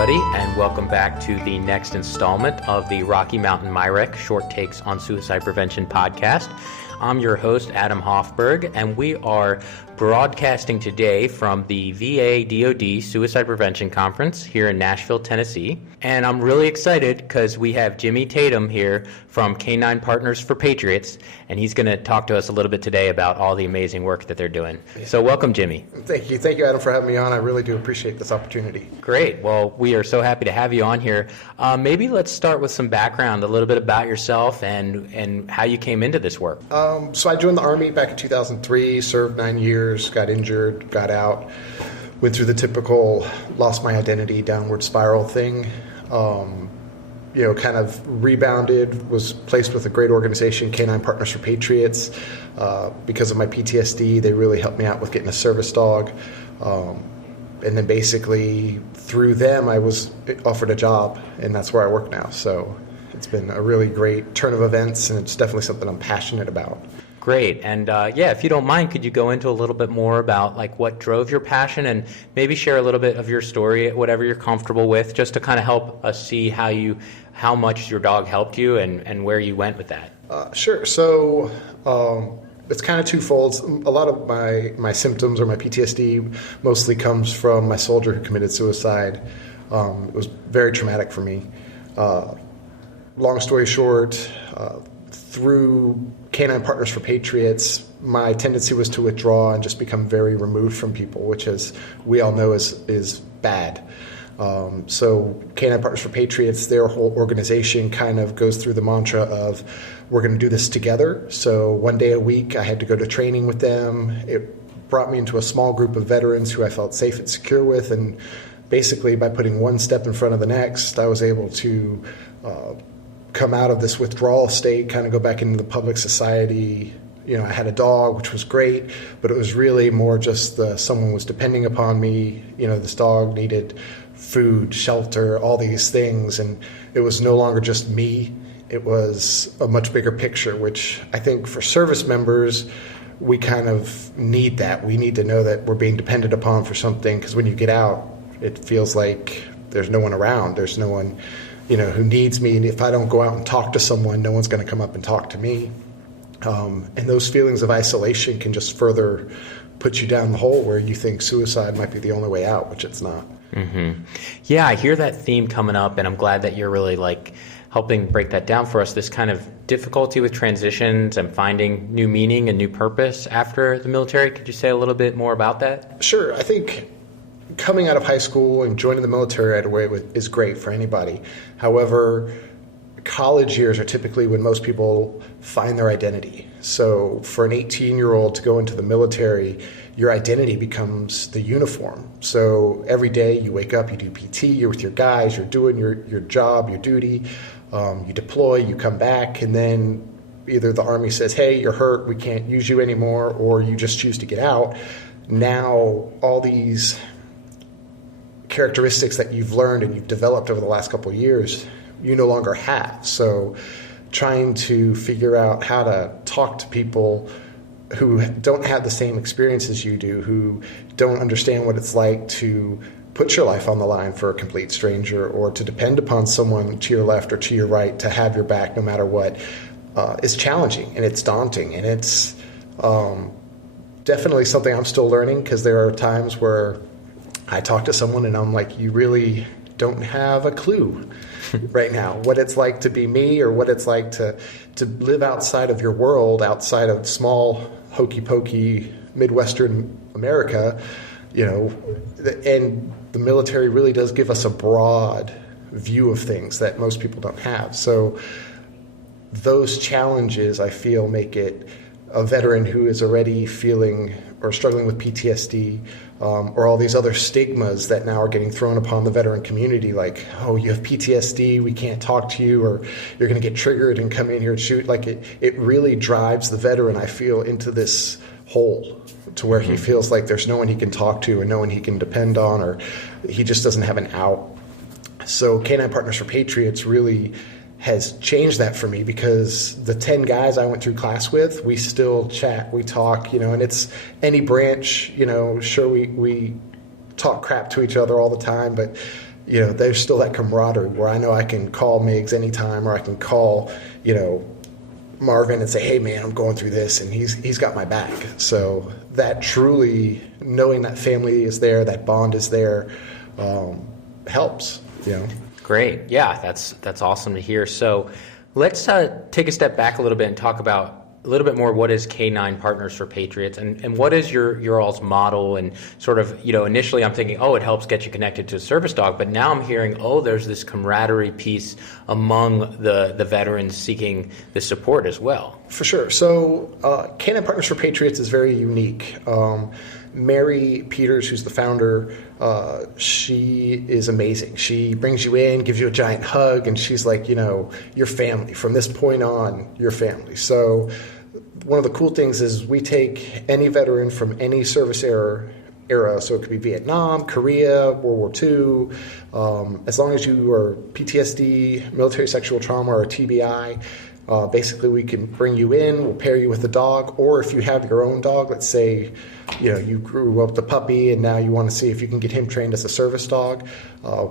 everybody, and welcome back to the next installment of the Rocky Mountain MyRec Short Takes on Suicide Prevention podcast. I'm your host, Adam Hoffberg, and we are broadcasting today from the VA DoD Suicide Prevention Conference here in Nashville, Tennessee. And I'm really excited because we have Jimmy Tatum here from Canine Partners for Patriots, and he's going to talk to us a little bit today about all the amazing work that they're doing. So welcome, Jimmy. Thank you, Adam, for having me on. I really do appreciate this opportunity. Great. Well, we are so happy to have you on here. Maybe let's start with some background, a little bit about yourself and how you came into this work. So I joined the Army back in 2003, served 9 years, got injured, got out, went through the typical lost my identity, downward spiral thing. Kind of rebounded, was placed with a great organization, Canine Partners for Patriots. Because of my PTSD, they really helped me out with getting a service dog. And then basically through them, I was offered a job, and that's where I work now. So it's been a really great turn of events, and it's definitely something I'm passionate about. Great. And if you don't mind, could you go into a little bit more about like what drove your passion and maybe share a little bit of your story, whatever you're comfortable with, just to kind of help us see how much your dog helped you and where you went with that? Sure. So it's kind of twofold. A lot of my symptoms or my PTSD mostly comes from my soldier who committed suicide. It was very traumatic for me. Long story short, through Canine Partners for Patriots, my tendency was to withdraw and just become very removed from people, which, as we all know, is bad. So Canine Partners for Patriots, their whole organization kind of goes through the mantra of, we're going to do this together. So 1 day a week, I had to go to training with them. It brought me into a small group of veterans who I felt safe and secure with. And basically, by putting one step in front of the next, I was able to come out of this withdrawal state, kind of go back into the public society. I had a dog, which was great, but it was really more just someone was depending upon me. This dog needed food, shelter, all these things, and it was no longer just me. It was a much bigger picture, which I think for service members, we kind of need that. We need to know that we're being depended upon for something, because when you get out, it feels like there's no one around. There's no one who needs me, and if I don't go out and talk to someone, no one's going to come up and talk to me. And those feelings of isolation can just further put you down the hole where you think suicide might be the only way out, which it's not. Mm-hmm. Yeah, I hear that theme coming up, and I'm glad that you're really helping break that down for us, this kind of difficulty with transitions and finding new meaning and new purpose after the military. Could you say a little bit more about that? Sure. I think coming out of high school and joining the military right away is great for anybody. However, college years are typically when most people find their identity. So for an 18-year-old to go into the military, your identity becomes the uniform. So every day you wake up, you do PT, you're with your guys, you're doing your job, your duty, you deploy, you come back, and then either the Army says, hey, you're hurt, we can't use you anymore, or you just choose to get out. Now all these characteristics that you've learned and you've developed over the last couple of years, you no longer have. So trying to figure out how to talk to people who don't have the same experience as you do, who don't understand what it's like to put your life on the line for a complete stranger, or to depend upon someone to your left or to your right to have your back no matter what, is challenging, and it's daunting, and it's definitely something I'm still learning, because there are times where I talk to someone and I'm like, you really don't have a clue right now what it's like to be me, or what it's like to live outside of your world, outside of small hokey pokey Midwestern America, and the military really does give us a broad view of things that most people don't have. So those challenges, I feel, make it a veteran who is already feeling or struggling with PTSD, or all these other stigmas that now are getting thrown upon the veteran community, like, oh, you have PTSD, we can't talk to you, or you're going to get triggered and come in here and shoot. Like, it really drives the veteran, I feel, into this hole to where he feels like there's no one he can talk to, or no one he can depend on, or he just doesn't have an out. So Canine Partners for Patriots really has changed that for me, because the 10 guys I went through class with, we still chat, we talk, and it's any branch, sure, we talk crap to each other all the time, but, there's still that camaraderie where I know I can call Miggs anytime, or I can call, Marvin and say, hey man, I'm going through this, and he's got my back. So that truly, knowing that family is there, that bond is there, helps. Great. Yeah, that's awesome to hear. So let's take a step back a little bit and talk about a little bit more what is K9 Partners for Patriots, and what is your all's model, and sort of, initially I'm thinking, it helps get you connected to a service dog, but now I'm hearing, there's this camaraderie piece among the veterans seeking the support as well. For sure. So K9 Partners for Patriots is very unique. Mary Peters, who's the founder, she is amazing. She brings you in, gives you a giant hug, and she's like, your family. From this point on, your family. So one of the cool things is we take any veteran from any service era, so it could be Vietnam, Korea, World War II, as long as you are PTSD, military sexual trauma, or TBI. Basically, we can bring you in, we'll pair you with a dog, or if you have your own dog, let's say, you grew up with a puppy and now you want to see if you can get him trained as a service dog,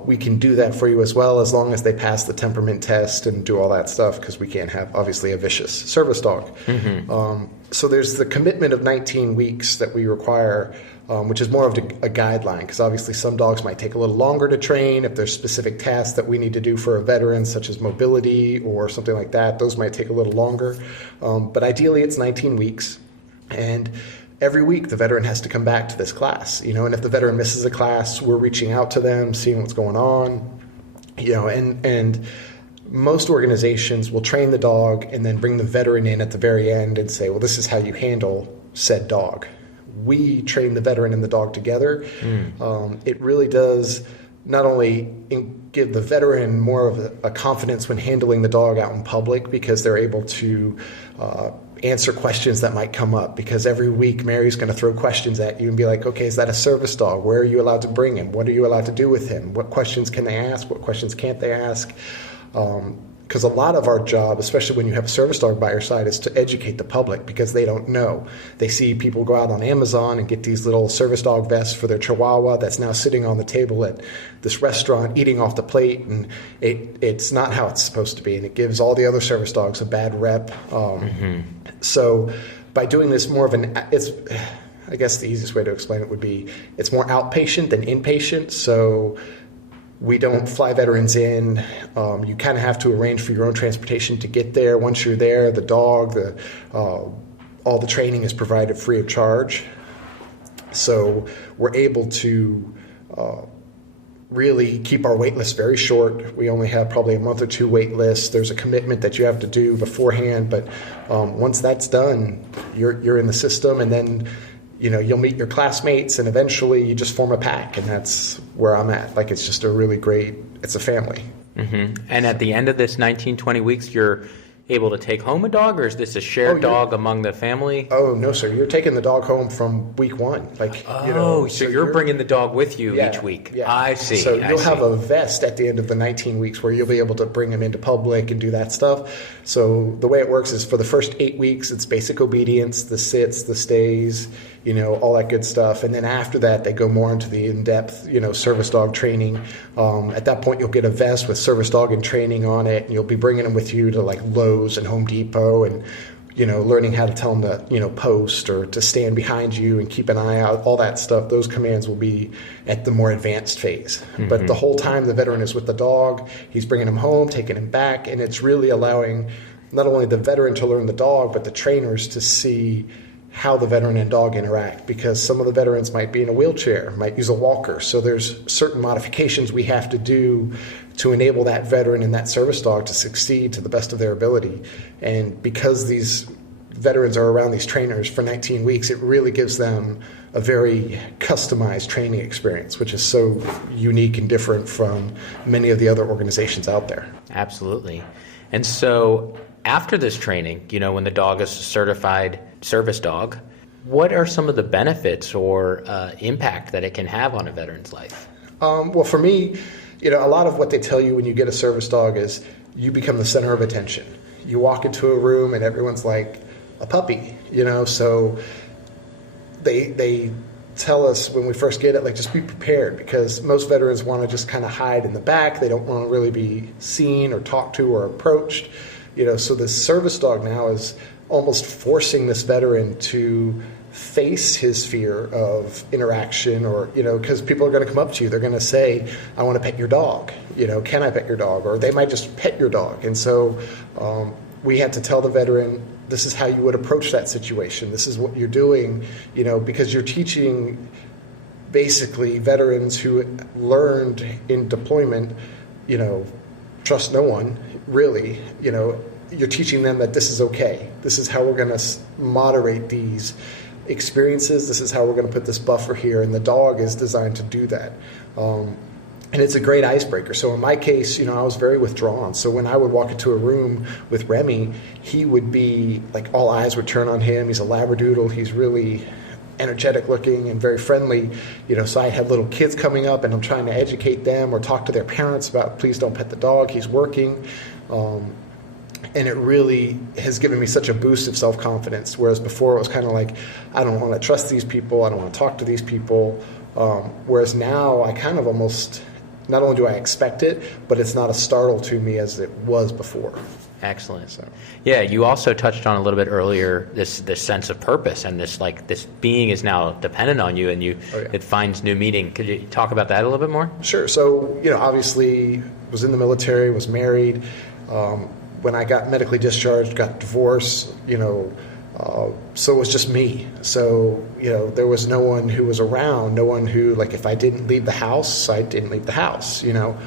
we can do that for you as well, as long as they pass the temperament test and do all that stuff, because we can't have, obviously, a vicious service dog. Mm-hmm. So there's the commitment of 19 weeks that we require, which is more of a guideline, because obviously some dogs might take a little longer to train. If there's specific tasks that we need to do for a veteran, such as mobility or something like that, those might take a little longer. But ideally, it's 19 weeks. And every week, the veteran has to come back to this class. And if the veteran misses a class, we're reaching out to them, seeing what's going on. And most organizations will train the dog and then bring the veteran in at the very end and say, well, this is how you handle said dog. We train the veteran and the dog together. It really does not only give the veteran more of a confidence when handling the dog out in public, because they're able to answer questions that might come up, because every week Mary's going to throw questions at you and be like, okay, is that a service dog? Where are you allowed to bring him? What are you allowed to do with him? What questions can they ask? What questions can't they ask? Because a lot of our job, especially when you have a service dog by your side, is to educate the public, because they don't know. They see people go out on Amazon and get these little service dog vests for their Chihuahua that's now sitting on the table at this restaurant eating off the plate, and it's not how it's supposed to be, and it gives all the other service dogs a bad rep. So by doing this more of I guess the easiest way to explain it would be, it's more outpatient than inpatient. So we don't fly veterans in. You kind of have to arrange for your own transportation to get there. Once you're there, the dog, all the training is provided free of charge. So we're able to really keep our wait list very short. We only have probably a month or two wait list. There's a commitment that you have to do beforehand, but once that's done, you're in the system, and then you'll meet your classmates, and eventually you just form a pack, and that's where I'm at. Like, it's just it's a family. Mm-hmm. And at the end of this 19-20 weeks, you're able to take home a dog, or is this a shared dog among the family? Oh, no, sir. You're taking the dog home from week one. So you're bringing the dog with you each week. Yeah. I see. So you'll have a vest at the end of the 19 weeks where you'll be able to bring him into public and do that stuff. So the way it works is, for the first 8 weeks, it's basic obedience, the sits, the stays, all that good stuff. And then after that, they go more into the in-depth, service dog training. At that point, you'll get a vest with service dog and training on it, and you'll be bringing them with you to like Lowe's and Home Depot, and learning how to tell them to post or to stand behind you and keep an eye out, all that stuff. Those commands will be at the more advanced phase. Mm-hmm. But the whole time the veteran is with the dog, he's bringing him home, taking him back, and it's really allowing not only the veteran to learn the dog, but the trainers to see how the veteran and dog interact, because some of the veterans might be in a wheelchair, might use a walker. So there's certain modifications we have to do to enable that veteran and that service dog to succeed to the best of their ability. And because these veterans are around these trainers for 19 weeks, it really gives them a very customized training experience, which is so unique and different from many of the other organizations out there. Absolutely. And so after this training, when the dog is a certified service dog, what are some of the benefits or impact that it can have on a veteran's life? Well, for me, a lot of what they tell you when you get a service dog is you become the center of attention. You walk into a room and everyone's like a puppy, so they tell us when we first get it, like, just be prepared, because most veterans want to just kind of hide in the back. They don't want to really be seen or talked to or approached. So the service dog now is almost forcing this veteran to face his fear of interaction, or, because people are going to come up to you. They're going to say, I want to pet your dog. Can I pet your dog? Or they might just pet your dog. And so we had to tell the veteran, this is how you would approach that situation. This is what you're doing, because you're teaching basically veterans who learned in deployment, trust no one, really. You're teaching them that this is okay. This is how we're going to moderate these experiences. This is how we're going to put this buffer here. And the dog is designed to do that. And it's a great icebreaker. So in my case, I was very withdrawn. So when I would walk into a room with Remi, he would be like, all eyes would turn on him. He's a Labradoodle. He's really energetic looking and very friendly. So I had little kids coming up, and I'm trying to educate them or talk to their parents about, please don't pet the dog. He's working. And it really has given me such a boost of self-confidence, whereas before it was kind of like, I don't want to trust these people. I don't want to talk to these people. Whereas now I kind of almost, not only do I expect it, but it's not a startle to me as it was before. Excellent. So. Yeah, you also touched on a little bit earlier this sense of purpose, and this being is now dependent on you, and it finds new meaning. Could you talk about that a little bit more? Sure. So, obviously was in the military, was married. When I got medically discharged, got divorced, so it was just me. So, there was no one who was around, no one who, like, if I didn't leave the house, I didn't leave the house, and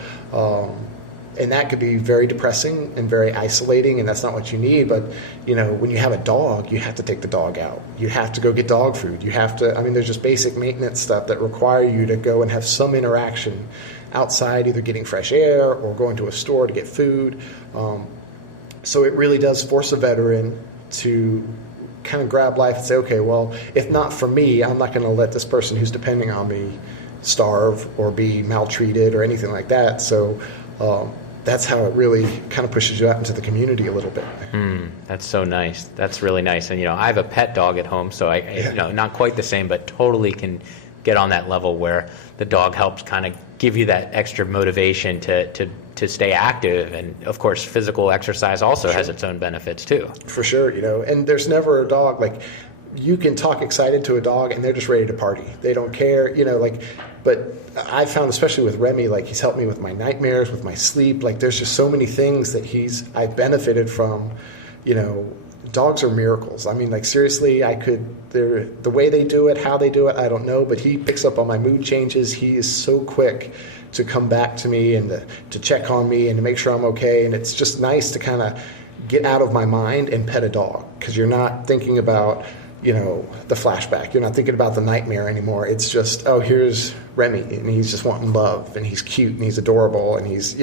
that could be very depressing and very isolating, and that's not what you need. But, when you have a dog, you have to take the dog out. You have to go get dog food. You have to, there's just basic maintenance stuff that require you to go and have some interaction outside, either getting fresh air or going to a store to get food. So it really does force a veteran to kind of grab life and say, okay, well, if not for me, I'm not going to let this person who's depending on me starve or be maltreated or anything like that. So that's how it really kind of pushes you out into the community a little bit. That's so nice. That's really nice. And, I have a pet dog at home, so not quite the same, but totally can get on that level where the dog helps kind of give you that extra motivation to stay active. And of course, physical exercise also has its own benefits too. For sure, and there's never a dog, like, you can talk excited to a dog and they're just ready to party. They don't care, but I found, especially with Remi, like, he's helped me with my nightmares, with my sleep. Like, there's just so many things that I've benefited from. Dogs are miracles. Seriously, the way they do it, how they do it, I don't know, but he picks up on my mood changes. He is so quick to come back to me and to check on me and to make sure I'm okay. And it's just nice to kind of get out of my mind and pet a dog, because you're not thinking about, the flashback. You're not thinking about the nightmare anymore. It's just, oh, here's Remi, and he's just wanting love, and he's cute, and he's adorable, and he's,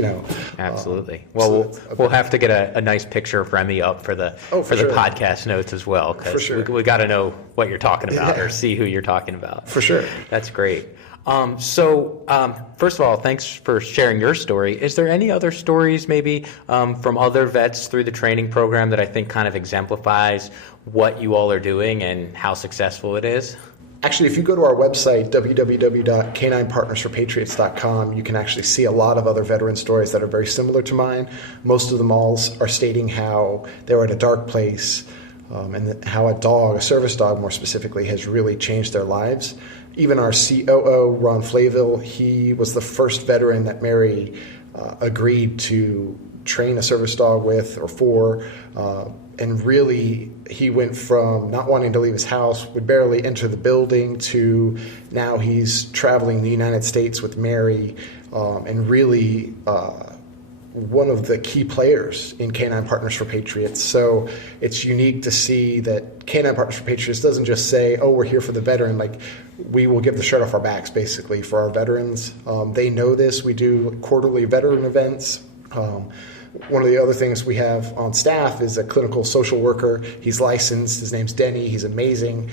Absolutely. Well, we'll have to get a nice picture of Remi up for the podcast notes as well, because we got to know what you're talking about or see who you're talking about. For sure. That's great. First of all, thanks for sharing your story. Is there any other stories maybe from other vets through the training program that I think kind of exemplifies what you all are doing and how successful it is? Actually, if you go to our website, www.caninepartnersforpatriots.com, you can actually see a lot of other veteran stories that are very similar to mine. Most of them all are stating how they were at a dark place, and how a service dog more specifically, has really changed their lives. Even our COO, Ron Flaville, he was the first veteran that Mary agreed to train a service dog with or for. And really, he went from not wanting to leave his house, would barely enter the building, to now he's traveling the United States with Mary, and really one of the key players in Canine Partners for Patriots. So it's unique to see that Canine Partners for Patriots doesn't just say, oh, we're here for the veteran. Like, we will give the shirt off our backs, basically, for our veterans. They know this. We do quarterly veteran events. one of the other things we have on staff is a clinical social worker. He's licensed. His name's Denny. He's amazing.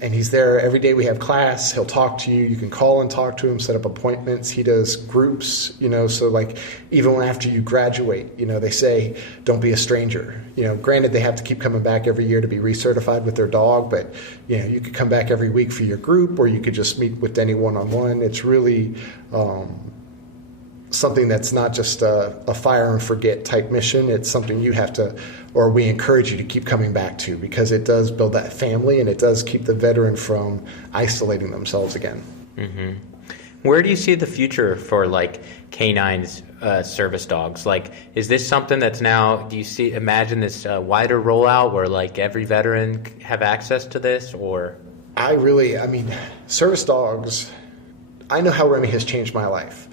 And he's there every day we have class. He'll talk to you. You can call and talk to him, set up appointments. He does groups, so like even after you graduate, they say, don't be a stranger. Granted, they have to keep coming back every year to be recertified with their dog, but, you could come back every week for your group, or you could just meet with Denny one-on-one. It's really something that's not just a fire and forget type mission. It's something you have to, or we encourage you to keep coming back to, because it does build that family and it does keep the veteran from isolating themselves again. Mm-hmm. Where do you see the future for like canines, service dogs? Like, is this something that's now, do you imagine this wider rollout where like every veteran have access to this, or? Service dogs, I know how Remi has changed my life.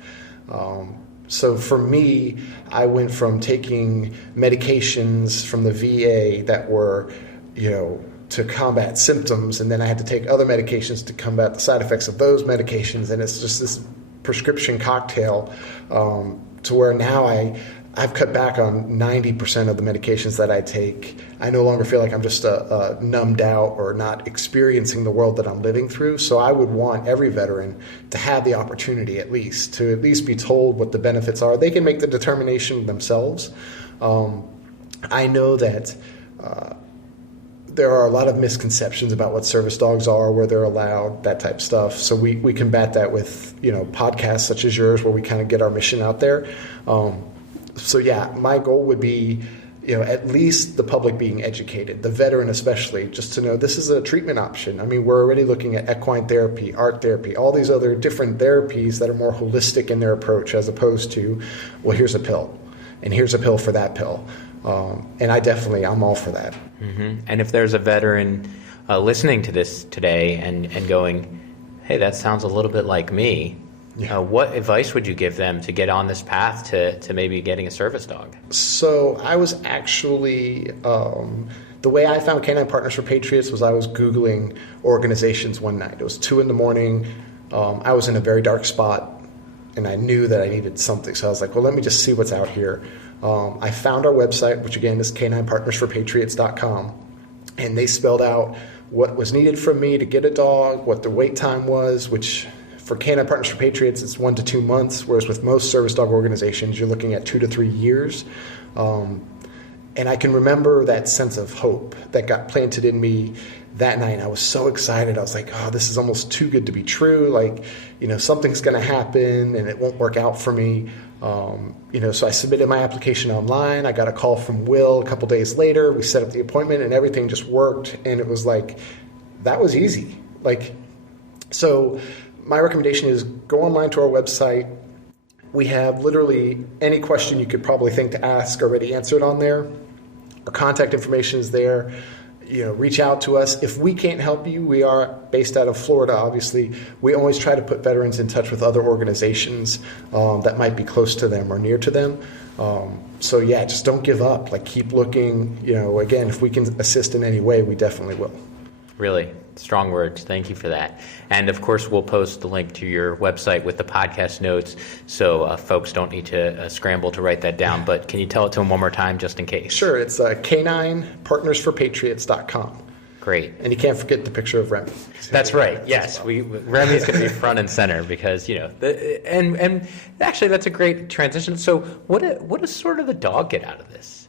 So for me, I went from taking medications from the VA that were, to combat symptoms, and then I had to take other medications to combat the side effects of those medications, and it's just this prescription cocktail to where now I've cut back on 90% of the medications that I take. I no longer feel like I'm just numbed out or not experiencing the world that I'm living through. So I would want every veteran to have the opportunity to at least be told what the benefits are. They can make the determination themselves. I know that there are a lot of misconceptions about what service dogs are, where they're allowed, that type of stuff. So we combat that with, podcasts such as yours, where we kind of get our mission out there. So yeah, my goal would be, at least the public being educated, the veteran especially, just to know this is a treatment option. We're already looking at equine therapy, art therapy, all these other different therapies that are more holistic in their approach, as opposed to, well, here's a pill, and here's a pill for that pill. And I'm all for that. Mm-hmm. And if there's a veteran listening to this today and going, hey, that sounds a little bit like me, yeah. What advice would you give them to get on this path to maybe getting a service dog? So I was actually, the way I found Canine Partners for Patriots was I was Googling organizations one night. It was 2 a.m. I was in a very dark spot, and I knew that I needed something. So I was like, well, let me just see what's out here. I found our website, which again is caninepartnersforpatriots.com, and they spelled out what was needed from me to get a dog, what the wait time was, which for Canine Partners for Patriots, it's 1 to 2 months, whereas with most service dog organizations, you're looking at 2 to 3 years. And I can remember that sense of hope that got planted in me that night. I was so excited. I was like, oh, this is almost too good to be true. Like, something's going to happen and it won't work out for me. So I submitted my application online. I got a call from Will a couple days later. We set up the appointment and everything just worked. And it was like, that was easy. So my recommendation is go online to our website. We have literally any question you could probably think to ask already answered on there. Our contact information is there. Reach out to us. If we can't help you, we are based out of Florida, obviously. We always try to put veterans in touch with other organizations that might be close to them or near to them. So yeah, just don't give up. Keep looking. Again, if we can assist in any way, we definitely will. Really strong words. Thank you for that. And of course, we'll post the link to your website with the podcast notes, so folks don't need to scramble to write that down. But can you tell it to them one more time, just in case? Sure. It's caninepartnersforpatriots.com. Great. And you can't forget the picture of Remi. That's right. Yes, Remi's going to be front and center because and actually that's a great transition. So what does sort of the dog get out of this?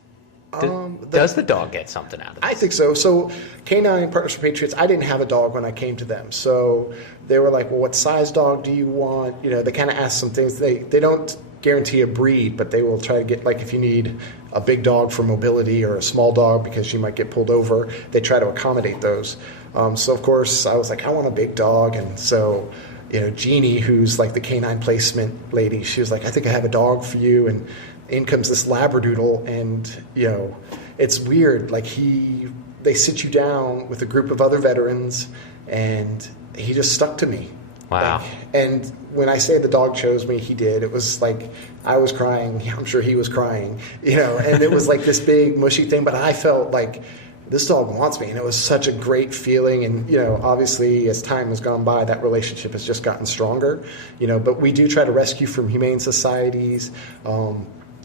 Does the dog get something out of this? I think so. So Canine Partners for Patriots, I didn't have a dog when I came to them. So they were like, well, what size dog do you want? They kind of ask some things. They don't guarantee a breed, but they will try to get, if you need a big dog for mobility or a small dog because you might get pulled over, they try to accommodate those. So, of course, I was like, I want a big dog. And so, Jeannie, who's the canine placement lady, she was like, I think I have a dog for you. And in comes this Labradoodle, and it's weird. They sit you down with a group of other veterans, and he just stuck to me. Wow. And when I say the dog chose me, he did. It was I was crying. I'm sure he was crying. And it was this big mushy thing. But I felt like this dog wants me, and it was such a great feeling. And obviously, as time has gone by, that relationship has just gotten stronger. But we do try to rescue from humane societies.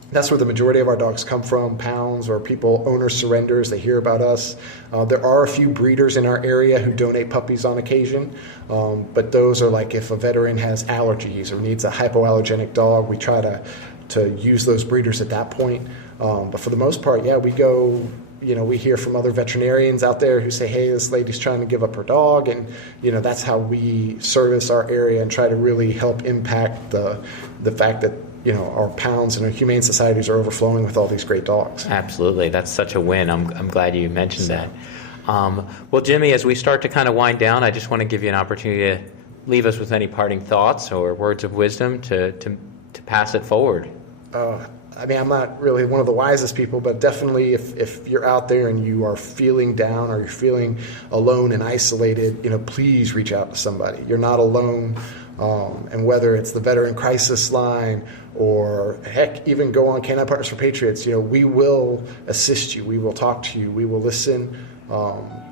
That's where the majority of our dogs come from, pounds or owner surrenders. They hear about us. There are a few breeders in our area who donate puppies on occasion, but those are like if a veteran has allergies or needs a hypoallergenic dog, we try to use those breeders at that point. But for the most part, yeah, we go, we hear from other veterinarians out there who say, hey, this lady's trying to give up her dog. And, that's how we service our area and try to really help impact the fact that, our pounds and our humane societies are overflowing with all these great dogs. Absolutely. That's such a win. I'm glad you mentioned that. Well, Jimmy, as we start to kind of wind down, I just want to give you an opportunity to leave us with any parting thoughts or words of wisdom to pass it forward. I'm not really one of the wisest people, but definitely if you're out there and you are feeling down or you're feeling alone and isolated, please reach out to somebody. You're not alone. And whether it's the Veteran Crisis Line or, heck, even go on Canine Partners for Patriots, we will assist you. We will talk to you. We will listen.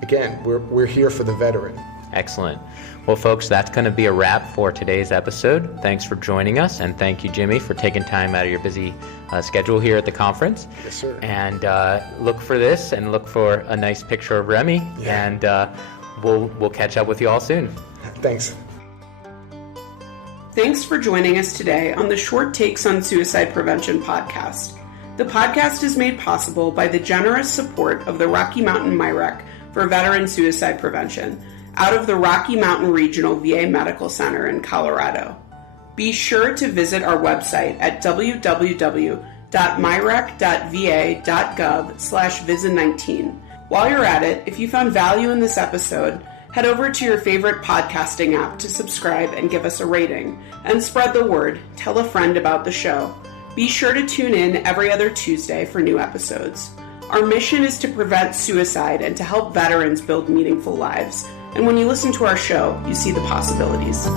Again, we're here for the veteran. Excellent. Well, folks, that's going to be a wrap for today's episode. Thanks for joining us, and thank you, Jimmy, for taking time out of your busy schedule here at the conference. Yes, sir. And look for this, and look for a nice picture of Remi, and we'll catch up with you all soon. Thanks. Thanks for joining us today on the Short Takes on Suicide Prevention podcast. The podcast is made possible by the generous support of the Rocky Mountain MIREC for veteran suicide prevention out of the Rocky Mountain Regional VA Medical Center in Colorado. Be sure to visit our website at www.mirec.va.gov/visit19. While you're at it, if you found value in this episode, head over to your favorite podcasting app to subscribe and give us a rating, and spread the word. Tell a friend about the show. Be sure to tune in every other Tuesday for new episodes. Our mission is to prevent suicide and to help veterans build meaningful lives. And when you listen to our show, you see the possibilities.